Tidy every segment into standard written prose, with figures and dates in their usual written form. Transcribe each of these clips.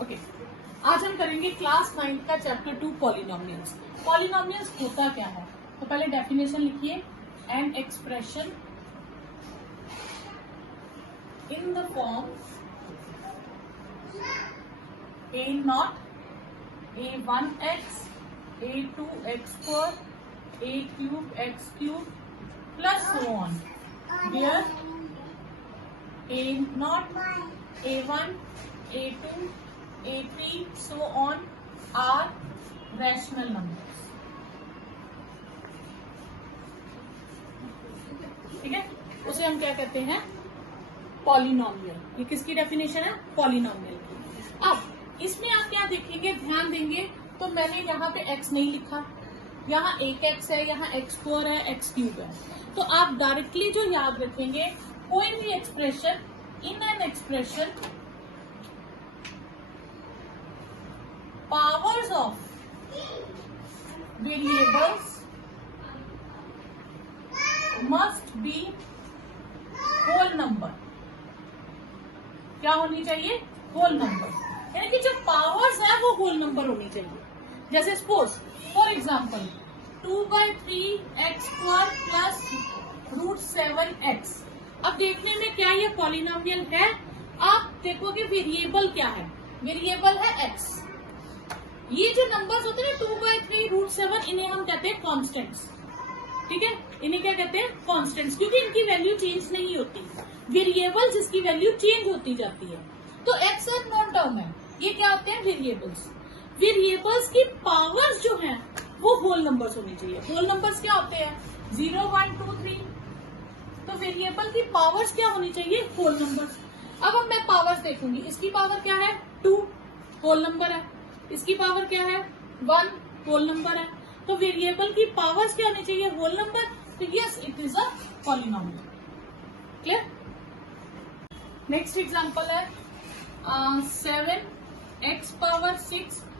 Okay, आज हम करेंगे क्लास 9 का चैप्टर 2 पॉलिनोमियल्स। पॉलिनोमियल्स होता क्या है? तो पहले डेफिनेशन लिखिए, N expression in the form a naught a1x a2x4 a3x3 plus so on, where a naught a1 a2 a3 so on are rational numbers। ठीक है, उसे हम क्या कहते हैं? पॉलिनोमियल। ये किसकी डेफिनेशन है? पॉलिनोमियल की। अब इसमें आप क्या देखेंगे, ध्यान देंगे तो मैंने यहाँ पे x नहीं लिखा, यहाँ एक x है, यहाँ x4 है, x3 है। तो आप डायरेक्टली जो याद रखेंगे, कोई भी expression in an expression powers of variables must be whole number. क्या होनी चाहिए? Whole number. यानी कि जो पावर्स है वो होल नंबर होनी चाहिए। जैसे suppose for example 2/3x² plus √7x। अब देखने में क्या ये पॉलिनोमियल है? आप देखोगे वेरिएबल क्या है? वेरिएबल है x। ये जो नंबर्स होते हैं 2/3 √7, इन्हें हम कहते हैं कॉन्स्टेंट्स। ठीक है, इन्हें क्या कहते हैं? कॉन्स्टेंट्स, क्योंकि इनकी वैल्यू चेंज नहीं होती। वेरिएबल जिसकी वैल्यू चेंज होती जाती है। तो x एक नॉन टर्म है, ये क्या होते हैं? वेरिएबल्स। वेरिएबल्स की पावर्स जो हैं वो होल नंबर्स होनी चाहिए। होल नंबर्स क्या होते हैं? 0, 1, 2, 3। तो वेरिएबल की पावर्स क्या होनी चाहिए? Whole numbers. अब मैं पावर्स देखूंगी, इसकी पावर क्या है? 2, होल नंबर है। इसकी पावर क्या है? 1, होल नंबर है। तो वेरिएबल की पावर्स क्या होनी चाहिए? Whole number. तो yes, it is a polynomial. Clear? Next example है 7x⁶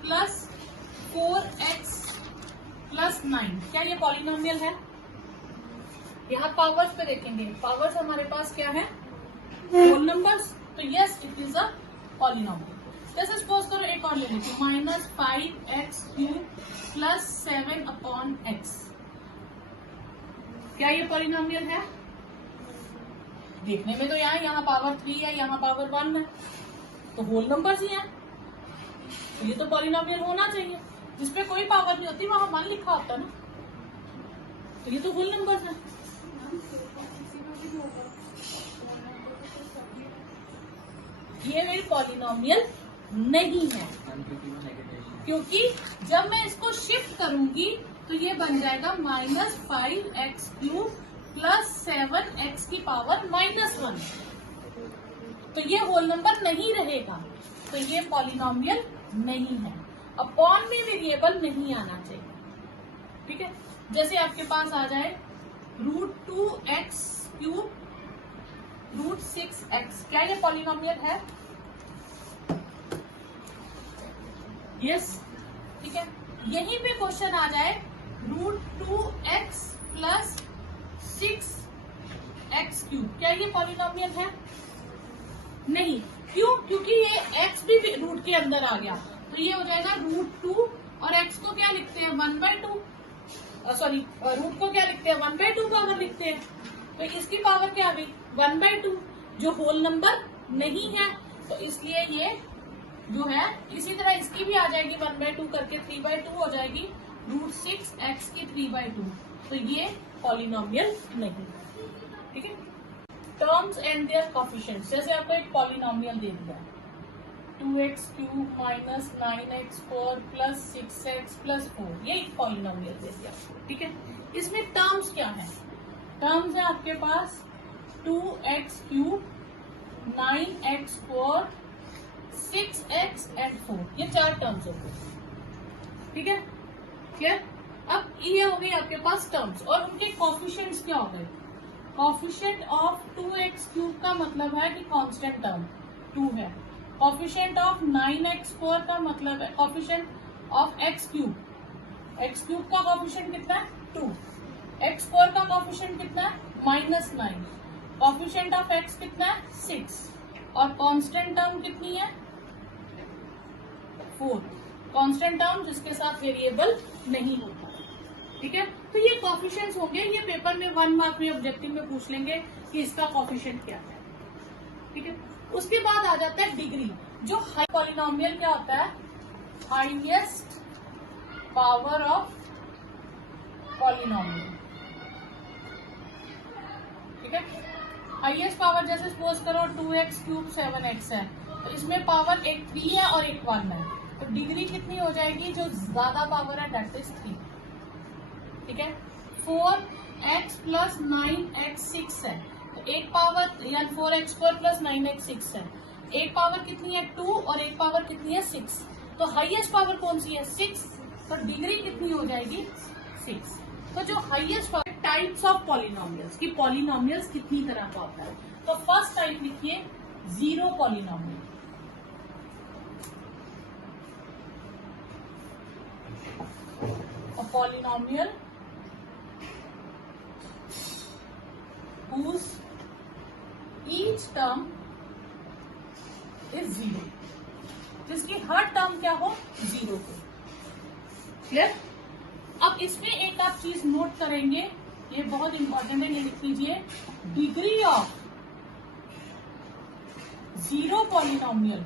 प्लस 4x प्लस 9। क्या ये पॉलिनोमियल है? यहाँ पावर्स पे देखेंगे, पावर्स हमारे पास क्या है? Whole numbers. तो yes, it is a polynomial. जैसे सपोज करो एक और ले लेते, -5x³ प्लस 7/x। क्या ये पॉलिनोमियल है? देखने में तो यहाँ पावर 3 है, यहाँ पावर 1 है, तो होल नंबर्स ही हैं। तो ये तो पॉलिनोमियल होना चाहिए। जिसपे कोई पावर नहीं होती वहां 1 लिखा होता ना, तो ये तो होल नंबर्स हैं। ये मेरी पॉलिनोमियल नहीं है, क्योंकि जब मैं इसको शिफ्ट करूंगी तो ये बन जाएगा -5x³ प्लस 7x की पावर -1। तो ये होल नंबर नहीं रहेगा, तो ये पॉलिनोमियल नहीं है। अपॉन में वेरिएबल नहीं आना चाहिए। ठीक है, जैसे आपके पास आ जाए √2x³ √6x। क्या ये पॉलिनोमियल है? यस। ठीक है, यहीं पे क्वेश्चन आ जाए √2x प्लस 6x³। क्या ये पॉलिनोमियल है? नहीं। क्यों? क्योंकि ये x भी रूट के अंदर आ गया, तो ये हो जाएगा √2 और x को क्या लिखते हैं? 1/2। सॉरी, रूट को क्या लिखते हैं? 1/2 पावर लिखते हैं। तो इसकी पावर क्या आ गई? 1/2, जो होल नंबर नहीं है। तो इसलिए ये जो है, इसी तरह इसकी भी आ जाएगी 1/2 करके 3/2 हो जाएगी, √6x की 3/2। तो ये पॉलिनोमियल नहीं। ठीक है, टर्म्स एंड देयर कोफिशिएंट्स। जैसे आपको एक पॉलिनोमियल दे दिया 2x³ minus 9x4 plus 6x plus 4, ये एक पॉलिनोमियल दे दिया। ठीक है, इसमें टर्म्स क्या है? टर्म्स है आपके पास 2x³ 9x4 6x एंड 4, ये 4 टर्म्स होते हैं। ठीक है, क्लियर? अब ये हो गई आपके पास टर्म्स, और उनके कोफिशिएंट्स क्या हो गए? कोफिशिएंट ऑफ 2x³ का मतलब है कि कांस्टेंट टर्म 2 है। कोफिशिएंट ऑफ 9x4 का मतलब है, कोफिशिएंट ऑफ x³ का कोफिशिएंट कितना है? 2। x4 का कोफिशिएंट कितना है? -9। कोफिशिएंट ऑफ x कितना है? 6। और कांस्टेंट टर्म कितनी है? फोर्थ कांस्टेंट टर्म जिसके साथ वेरिएबल नहीं होता। ठीक है, तो ये कोफिशिएंट्स होंगे, ये पेपर में 1 मार्क में ऑब्जेक्टिव में पूछ लेंगे कि इसका कोफिशिएंट क्या है। ठीक है, उसके बाद आ जाता है डिग्री। जो हाई पॉलिनोमियल क्या होता है, हाईएस्ट पावर ऑफ पॉलिनोमियल। ठीक है, हाईएस्ट पावर जैसे सपोज करो 2x क्यूब 7x है, तो इसमें पावर एक 3 है और एक 1 है, तो डिग्री कितनी हो जाएगी, जो ज्यादा पावर है दैट इज 3। ठीक है, 4x प्लस 9x 6 है, तो एक पावर या 4x स्क्वायर प्लस 9x 6 है, एक पावर कितनी है 2 और एक पावर कितनी है 6, तो हाईएस्ट पावर कौन सी है 6, तो डिग्री कितनी हो जाएगी 6। तो जो highest power types of polynomials की पॉलिनोमियल्स कितनी तरह का होता है, तो फर्स्ट टाइप लिखिए zero polynomial. Polynomial whose each term is 0, जिसकी हर टर्म क्या हो 0 हो। क्लियर? अब इसमें एक आप चीज नोट करेंगे, ये बहुत इंपॉर्टेंट है, ये लिख लीजिए, degree of zero polynomial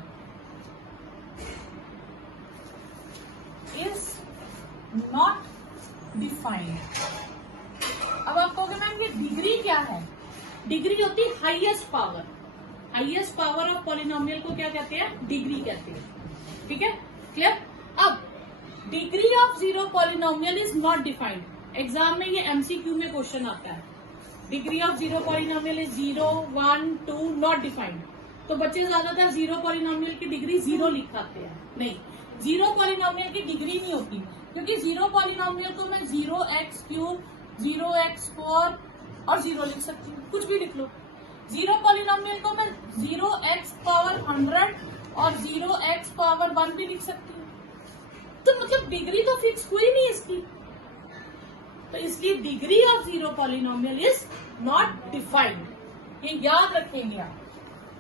is not defined. अब आप कहोगे मैम ये डिग्री क्या है, डिग्री होती है highest power, highest power of polynomial को क्या कहते हैं, डिग्री कहते हैं। ठीक है, क्लियर? अब degree of zero polynomial is not defined, exam में ये एमसीक्यू में क्वेश्चन आता है, degree of zero polynomial is 0 1 2 not defined, तो बच्चे ज्यादातर जीरो पॉलिनोमियल की डिग्री 0 लिखाते हैं। नहीं, जीरो पॉलिनोमियल की डिग्री नहीं होती, क्योंकि जीरो पॉलिनोमियल को मैं 0x क्यूब 0x4 और 0 लिख सकती हूँ, कुछ भी लिख लो। जीरो पॉलिनोमियल को मैं 0x पावर 100 और 0x पावर 1 भी लिख सकती हूँ, तो मतलब डिग्री तो फिक्स हुई नहीं इसकी, तो इसलिए degree of zero polynomial is not defined, ये याद रखेंगे आप।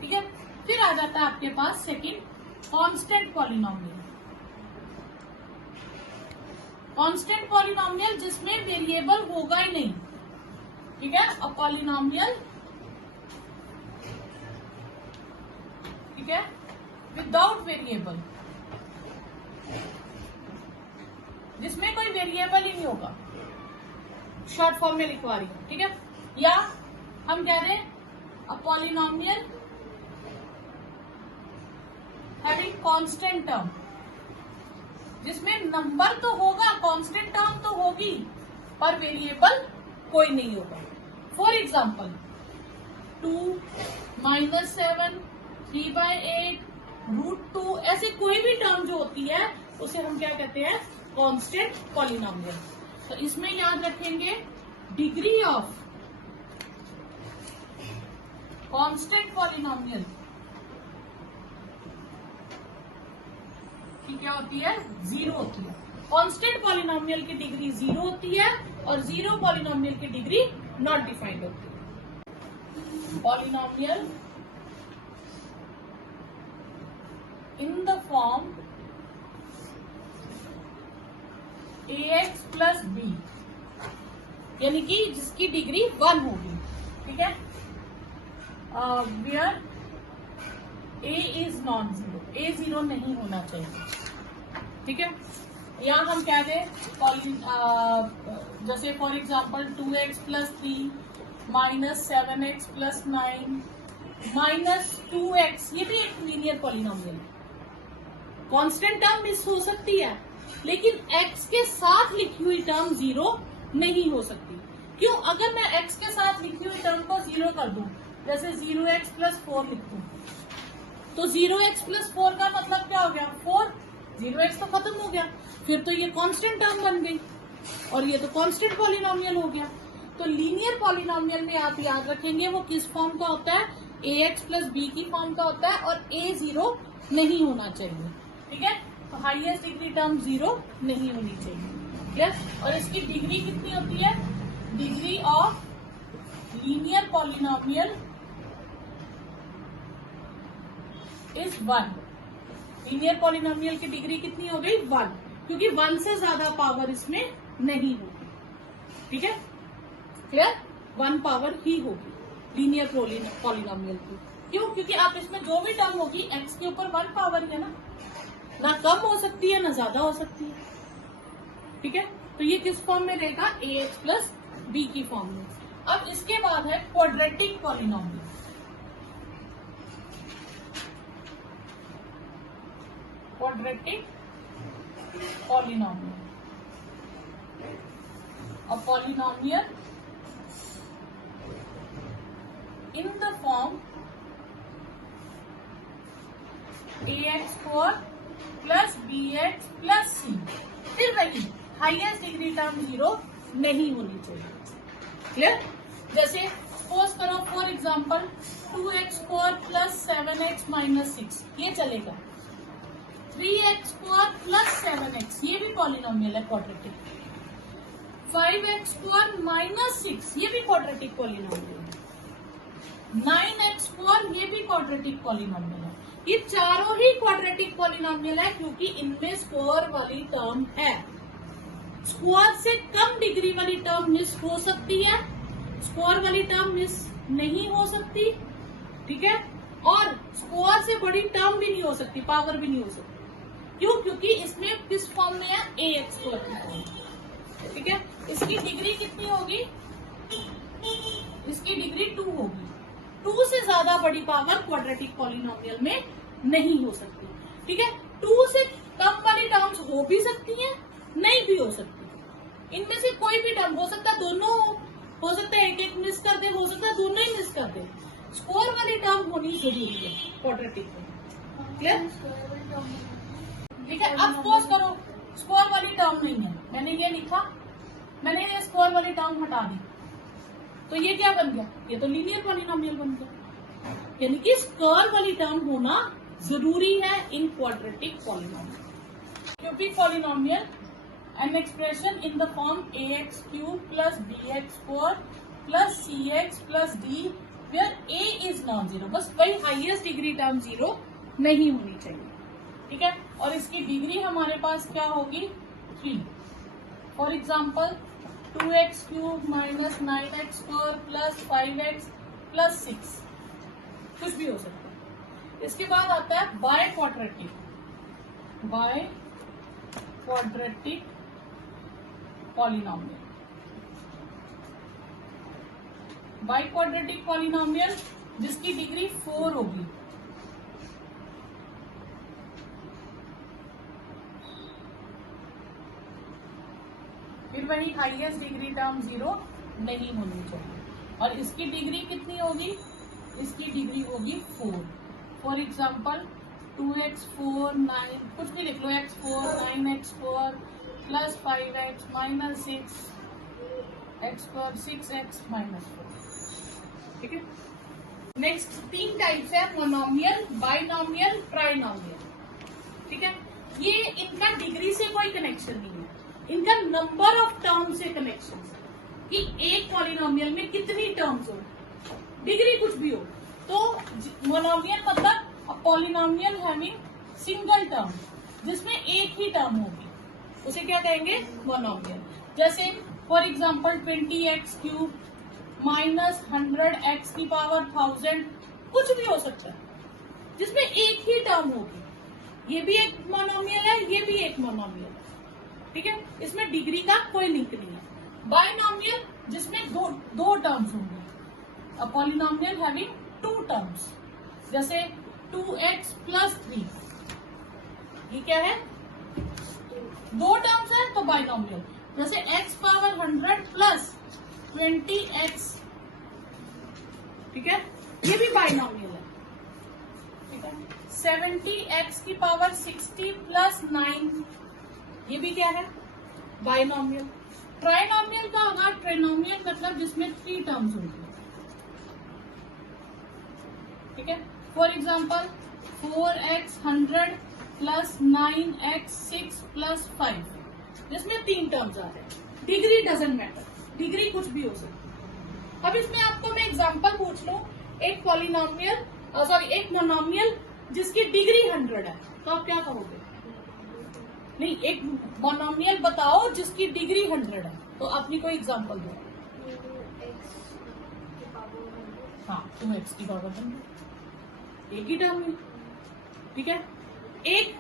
ठीक है, फिर आ जाता है आपके पास second constant polynomial. Constant polynomial जिसमें वेरिएबल होगा ही नहीं। ठीक है, अ पॉलिनोमियल, ठीक है, विदाउट वेरिएबल, जिसमें कोई वेरिएबल ही नहीं होगा, शॉर्ट फॉर्म में लिखवा रही हूं। ठीक है, या हम कह रहे हैं a polynomial having constant term, जिसमें नंबर तो होगा, कांस्टेंट टर्म तो होगी, पर वेरिएबल कोई नहीं होगा। फॉर एग्जाम्पल 2 -7 3/8 √2, ऐसे कोई भी टर्म जो होती है उसे हम क्या कहते हैं, कांस्टेंट पॉलिनोमियल। तो इसमें याद रखेंगे डिग्री ऑफ कांस्टेंट पॉलिनोमियल की क्या होती है, 0 होती है। कांस्टेंट पॉलिनोमियल की डिग्री 0 होती है और जीरो पॉलिनोमियल की डिग्री नॉट डिफाइंड होती है। Polynomial in the form ax plus b, यानी कि जिसकी डिग्री 1 होगी। ठीक है, where a is non zero, a 0 नहीं होना चाहिए। ठीक है, या हम कह दें जैसे for example 2x plus 3 -7x plus 9 -2x, ये भी एक लीनियर पॉलिनोमियल है। कांस्टेंट टर्म मिस हो सकती है, लेकिन x के साथ लिखी हुई टर्म 0 नहीं हो सकती। क्यों? अगर मैं x के साथ लिखी हुई टर्म को 0 कर दूं, जैसे 0x प्लस 4 लिख दूं, तो 0x प्लस 4 का मतलब क्या हो गया, 4, 0x तो खत्म हो गया, फिर तो ये कांस्टेंट टर्म बन गई और ये तो कांस्टेंट पॉलिनोमियल हो गया। तो लीनियर पॉलिनोमियल में आप याद रखेंगे वो किस फॉर्म का होता है, ax प्लस b की फॉर्म का होता है और a 0 नहीं होना चाहिए। ठीक है, तो हाईएस्ट डिग्री टर्म 0 नहीं होनी चाहिए। क्लियर? और इसकी डिग्री कितनी होती है, degree of linear polynomial is 1। Linear polynomial की डिग्री कितनी हो गई 1, क्योंकि 1 से ज्यादा पावर इसमें नहीं होगी। ठीक है, क्लियर? 1 पावर ही होगी लीनियर पॉलिनोमियल की। क्यों? क्योंकि आप इसमें जो भी टर्म होगी x के ऊपर 1 पावर है ना कम हो सकती है ना ज्यादा हो सकती है। ठीक है, तो ये किस फॉर्म में रहेगा? ax प्लस b की फॉर्म में। अब इसके बाद है quadratic polynomial. Quadratic polynomial, a polynomial in the form ax square plus bx plus c। फिर वही हाईएस्ट डिग्री टर्म 0 नहीं होनी चाहिए। क्लियर? जैसे सपोज करो for example 2x square plus 7x minus 6, ये चलेगा। 3x स्क्वायर प्लस 7x, ये भी पॉलिनोमियल है क्वाड्रेटिक। 5x स्क्वायर माइनस 6, ये भी क्वाड्रेटिक पॉलिनोमियल है। 9x स्क्वायर, ये भी क्वाड्रेटिक पॉलिनोमियल है। ये चारों ही क्वाड्रेटिक पॉलिनोमियल है क्योंकि इनमें स्क्वायर वाली टर्म है। स्क्वायर से कम डिग्री वाली टर्म मिस हो सकती है, स्क्वायर वाली टर्म मिस नहीं हो सकती। ठीक है, और स्क्वायर से बड़ी टर्म भी नहीं हो सकती, पावर भी नहीं हो सकती। क्यों? क्योंकि इसमें किस फॉर्म में है? ax स्क्वायर की फॉर्म। ठीक है, इसकी डिग्री कितनी होगी? इसकी डिग्री 2 होगी। 2 से ज्यादा बड़ी पावर क्वाड्रेटिक पॉलिनोमियल में नहीं हो सकती। ठीक है, 2 से कम वाली टर्म्स हो भी सकती हैं, नहीं भी हो सकती। इनमें से कोई भी टर्म हो सकता है, दोनों हो सकता है, एक एक मिस कर दे, हो सकता है दोनों ही मिस कर दे। स्क्वायर वाली टर्म होनी जरूरी है क्वाड्रेटिक में। क्लियर? ठीक है, अब सपोज करो स्क्वायर वाली टर्म नहीं है, मैंने ये लिखा, मैंने ये स्क्वायर वाली टर्म हटा दी, तो ये क्या बन गया? ये तो लीनियर पॉलिनोमियल बन गया। यानी कि स्क्वायर वाली टर्म होना जरूरी है in quadratic polynomial. Cubic polynomial an expression in the form ax cube plus bx square plus cx plus d where a is non zero. बस वही हाईएस्ट डिग्री टर्म 0 नहीं होनी चाहिए। ठीक है, और इसकी डिग्री हमारे पास क्या होगी? 3। For example 2x cube minus 9x square plus 5x plus 6, कुछ भी हो सकता है। इसके बाद आता है by quadratic polynomial. By quadratic polynomial जिसकी डिग्री 4 होगी। फिर वही हाईएस्ट डिग्री टर्म 0 नहीं होनी चाहिए। और इसकी डिग्री कितनी होगी? इसकी डिग्री होगी 4। फॉर एग्जाम्पल 2x 4 9, कुछ भी लिख लो, x 4 9x square plus 5x minus 6 x square 6x minus 4। ठीक है, नेक्स्ट 3 टाइप्स है, मोनोमियल, बाइनोमियल, ट्राइनोमियल। ठीक है, ये इनका डिग्री से कोई कनेक्शन नहीं है, इनका नंबर ऑफ टर्म से कनेक्शन है कि एक पॉलिनोमियल में कितनी टर्म्स हो, डिग्री कुछ भी हो। तो मोनोमियल मतलब पॉलिनोमियल हैविंग सिंगल टर्म, जिसमें एक ही टर्म होगी, उसे क्या कहेंगे? मोनोमियल। जैसे for example 20x cube minus 100x की पावर 1000, कुछ भी हो सकता है जिसमें एक ही टर्म होगी। ये भी एक मोनोमियल है, ये भी एक मोनोमियल है। ठीक है, इसमें डिग्री का कोई लिंक नहीं है। बाइनोमियल जिसमें दो टर्म्स होंगे, अ पॉलिनोमियल हैविंग 2 टर्म्स। जैसे 2x प्लस 3, ये क्या है? 2 टर्म्स है तो बाइनोमियल। जैसे x पावर 100 प्लस 20x, ठीक है, ये भी बाइनोमियल है। ठीक है, 70x की पावर 60 प्लस 9, ये भी क्या है? बाइनोमियल। ट्राइनोमियल का होगा ट्राइनोमियल मतलब जिसमें 3 टर्म्स होंगी। ठीक है, for example 4x 100 plus 9x 6 plus 5, जिसमें 3 टर्म्स आ रहे हैं। डिग्री डजंट मैटर, डिग्री कुछ भी हो सकती है। अब इसमें आपको मैं एग्जांपल पूछ लूं, एक पॉलिनोमियल एक मोनोमियल जिसकी डिग्री 100 है, तो आप क्या कहोगे? नहीं, एक मोनोमियल बताओ जिसकी डिग्री 100 है, तो अपनी कोई एग्जांपल दो। हाँ, 2x की पावर 100, एक ही टर्म में, ठीक है। एक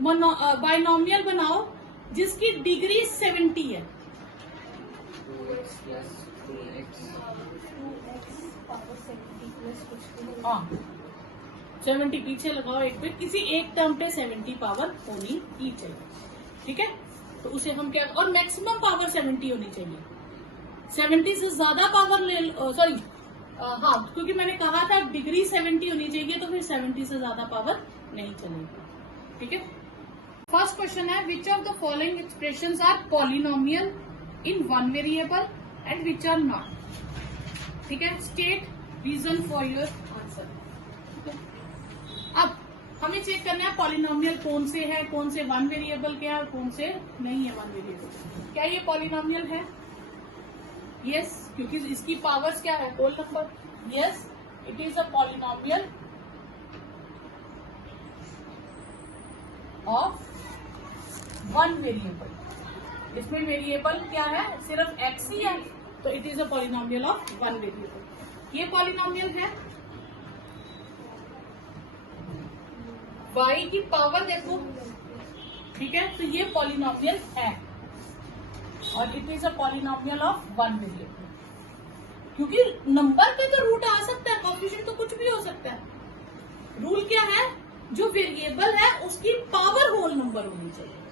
बाइनोमियल बनाओ जिसकी डिग्री 70 है। 2x plus 2x power 70 plus कुछ हाँ, 70 पीछे लगाओ एक पे, किसी एक टर्म पे 70 पावर होनी ही चाहिए, ठीक है। तो उसे हम क्या, और मैक्सिमम पावर 70 होनी चाहिए। 70 से ज्यादा पावर ले, सॉरी हाँ, क्योंकि मैंने कहा था डिग्री 70 होनी चाहिए, तो फिर 70 से ज्यादा पावर नहीं चलेगी, ठीक है। फर्स्ट क्वेश्चन है, which of the following expressions are polynomial in one variable and which are not, ठीक है। State reason for your answer. अब हमें चेक करना है पॉलिनोमियल कौन से है, कौन से वन वेरिएबल के हैं और कौन से नहीं है वन वेरिएबल। क्या ये पॉलिनोमियल है? यस, क्योंकि इसकी पावर्स क्या है, whole number. Yes, it is a polynomial of one variable. इसमें वेरिएबल क्या है, सिर्फ x ही है, तो it is a polynomial of one variable. ये पॉलिनोमियल है। y की पावर देखो, ठीक है, तो ये पॉलिनोमियल है और it is a polynomial of one variable. क्योंकि नंबर पे तो रूट आ सकता है, कोएफिशिएंट तो कुछ भी हो सकता है। रूल क्या है, जो वेरिएबल है उसकी पावर होल नंबर होनी चाहिए।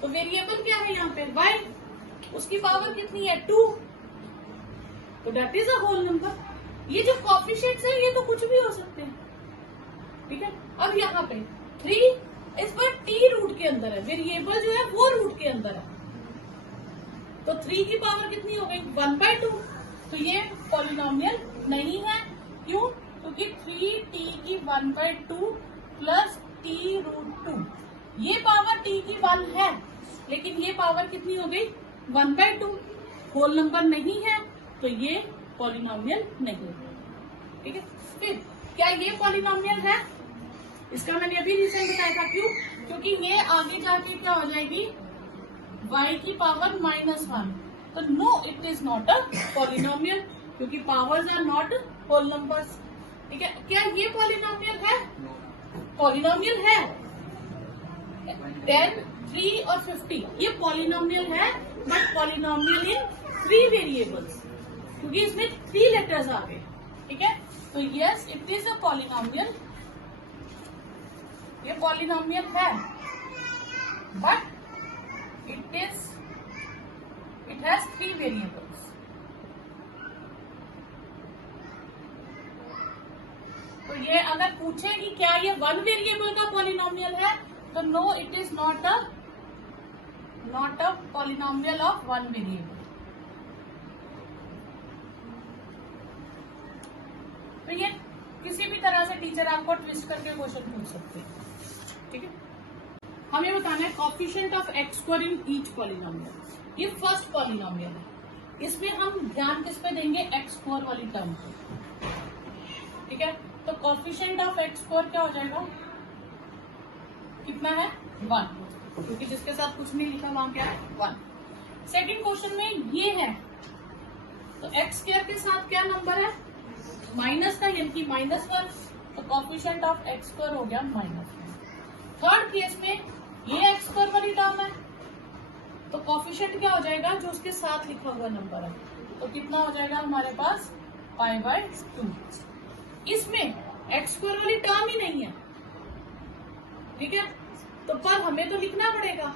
तो वेरिएबल क्या है यहाँ पे, y, उसकी पावर कितनी है, 2, तो that is a whole number. ये जो कोएफिशिएंट्स है ये तो कुछ भी हो सकते हैं, ठीक है। अब यहाँ पे 3, इस पर t रूट के अंदर है, वेरिएबल जो है वो रूट के अंदर है, तो 3 की पावर कितनी हो गई, 1/2। तो ये पॉलिनोमियल नहीं है, क्यों, क्योंकि 3t की 1/2 प्लस t रूट 2, ये पावर t की 1 है, लेकिन ये पावर कितनी हो गई, 1/2, होल नंबर नहीं है, तो ये पॉलिनोमियल नहीं है, ठीक है। फिर क्या ये पॉलिनोमियल है, इसका मैंने अभी रीजन बताया था, क्यों, क्योंकि ये आगे जाके क्या हो जाएगी, y की पावर -1, तो no it is not a polynomial, क्योंकि powers are not whole numbers, ठीक है। क्या ये पॉलिनोमियल है, पॉलिनोमियल है। 10, 3 और 50 ये पॉलिनोमियल है, बट पॉलिनोमियल इन 3 वेरिएबल्स, क्योंकि इसमें 3 लेटर्स आ गए, ठीक है। तो yes, it is a polynomial, ये पॉलिनोमियल है, बट it has 3 variables। तो ये अगर पूछे कि क्या ये 1 वेरिएबल का पॉलिनोमियल है, तो no it is not a polynomial of 1 variable. तो ये किसी भी तरह से टीचर आपको ट्विस्ट करके क्वेश्चन पूछ सकते हैं, ठीक है। हमें बताना है coefficient of x square in each polynomial. ये फर्स्ट पॉलिनोमियल है, इसमें हम ध्यान किस पे देंगे, x स्क्वायर वाली टर्म पे, ठीक है। तो कोएफिशिएंट ऑफ x स्क्वायर क्या हो जाएगा, कितना है, 1, क्योंकि जिसके साथ कुछ नहीं लिखा वहां क्या है, 1। सेकंड क्वेश्चन में ये है, तो x स्क्वायर के साथ क्या नंबर है, माइनस का, यानी कि -1, तो कोएफिशिएंट ऑफ x स्क्वायर हो गया -1। थर्ड केस में ये x स्क्वायर वाली टर्म है, तो कोएफिशिएंट क्या हो जाएगा, जो उसके साथ लिखा हुआ नंबर है, तो कितना हो जाएगा हमारे पास, π/2। इसमें x स्क्वायर वाली टर्म ही नहीं है, ठीक है, तो पर हमें तो लिखना पड़ेगा,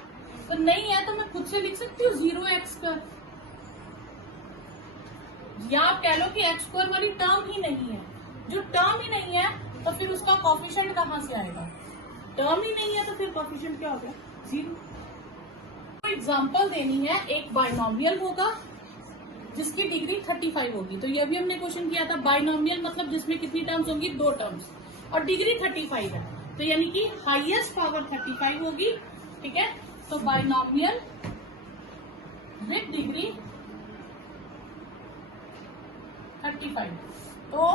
तो नहीं है तो मैं खुद से लिख सकती हूँ 0x², या आप कह लो कि x स्क्वायर वाली टर्म ही नहीं है। जो टर्म ही नहीं है तो फिर उसका कोएफिशिएंट कहाँ से आएगा, टर्म ही नहीं है तो फिर कोएफिशिएंट क्या होगा, 0। एग्जाम्पल देनी है, एक बाइनोमियल होगा जिसकी डिग्री 35 होगी, तो ये भी हमने क्वेश्चन किया था, बाइनोमियल मतलब जिसमें कितनी टर्म्स होंगी, 2 टर्म्स, और डिग्री 35 है, तो यानी कि हाईएस्ट पावर 35 होगी, ठीक है। तो बाइनोमियल विद डिग्री 35, तो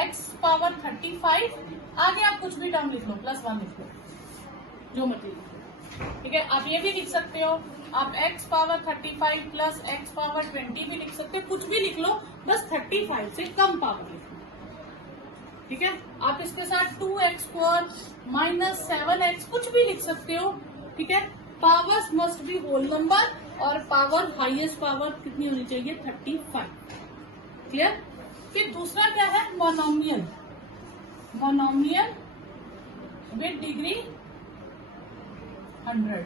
x पावर 35, आगे आप कुछ भी टर्म लिख लो, +1 लिख लो, जो मर्जी लिखो, ठीक है। आप ये भी लिख सकते हो, आप x power 35 plus x power 20 भी लिख सकते हो, कुछ भी लिख लो, बस 35 से कम पावर लिखो, ठीक है। आप इसके साथ 2x² माइनस 7x कुछ भी लिख सकते हो, ठीक है। Powers must be whole number और पावर हाईएस्ट पावर कितनी होनी चाहिए 35, क्लियर। फिर दूसरा क्या है monomial, monomial with degree 100।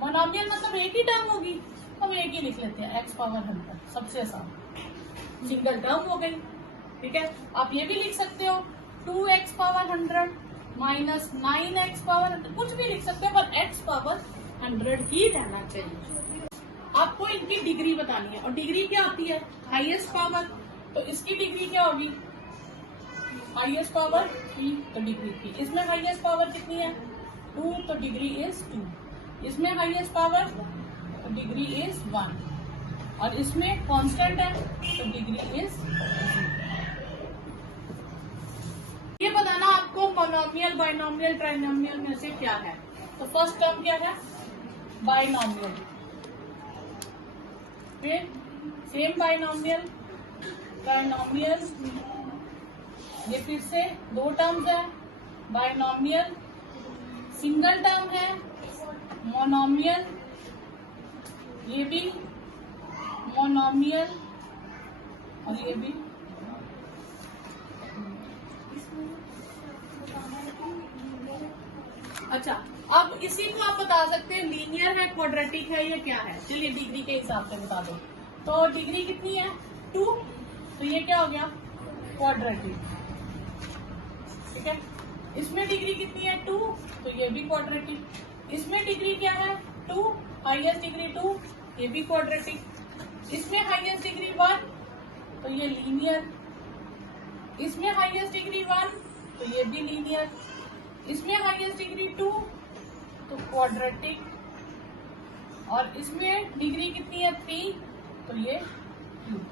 Monomial मतलब एक ही टर्म होगी, हम एक ही लिख लेते हैं x पावर 100, सबसे आसान, सिंगल टर्म हो गई, ठीक है। आप ये भी लिख सकते हो 2x power 100 minus 9x power 100, कुछ भी लिख सकते हो, पर x पावर 100 ही रहना चाहिए। आपको इनकी डिग्री बतानी है, और डिग्री क्या होती है हाईएस्ट पावर, तो इसकी डिग्री क्या होगी हाईएस्ट पावर 3, तो डिग्री 3। इसमें हाईएस्ट पावर कितनी है 2, तो डिग्री इज 2। इसमें हाईएस्ट पावर तो डिग्री इज 1, और इसमें कांस्टेंट है तो डिग्री इज 0। ये बताना आपको मोनोमियल, बाइनोमियल, ट्राइनोमियल में से क्या है। तो फर्स्ट टर्म क्या है बाइनोमियल, फिर सेम बाइनोमियल, ट्राइनोमियल, ये फिर से दो टर्म्स है, बाइनोमियल, सिंगल टर्म है मोनोमियल, ये भी मोनोमियल, और ये भी। अच्छा, अब इसी को आप बता सकते हैं लीनियर है, क्वाड्रेटिक है, ये क्या है। चलिए डिग्री के हिसाब से बता दो। तो डिग्री कितनी है 2, तो ये क्या हो गया क्वाड्रेटिक, ठीक है। इसमें डिग्री कितनी है 2, तो ये भी क्वाड्रेटिक। इसमें डिग्री क्या है 2, हाईएस्ट डिग्री 2, ये भी क्वाड्रेटिक। इसमें हाईएस्ट डिग्री 1, तो ये लीनियर। इसमें हाईएस्ट डिग्री 1, तो ये भी लीनियर। इसमें हाईएस्ट डिग्री 2, तो क्वाड्रेटिक, और इसमें डिग्री कितनी है 3, तो ये क्यूब।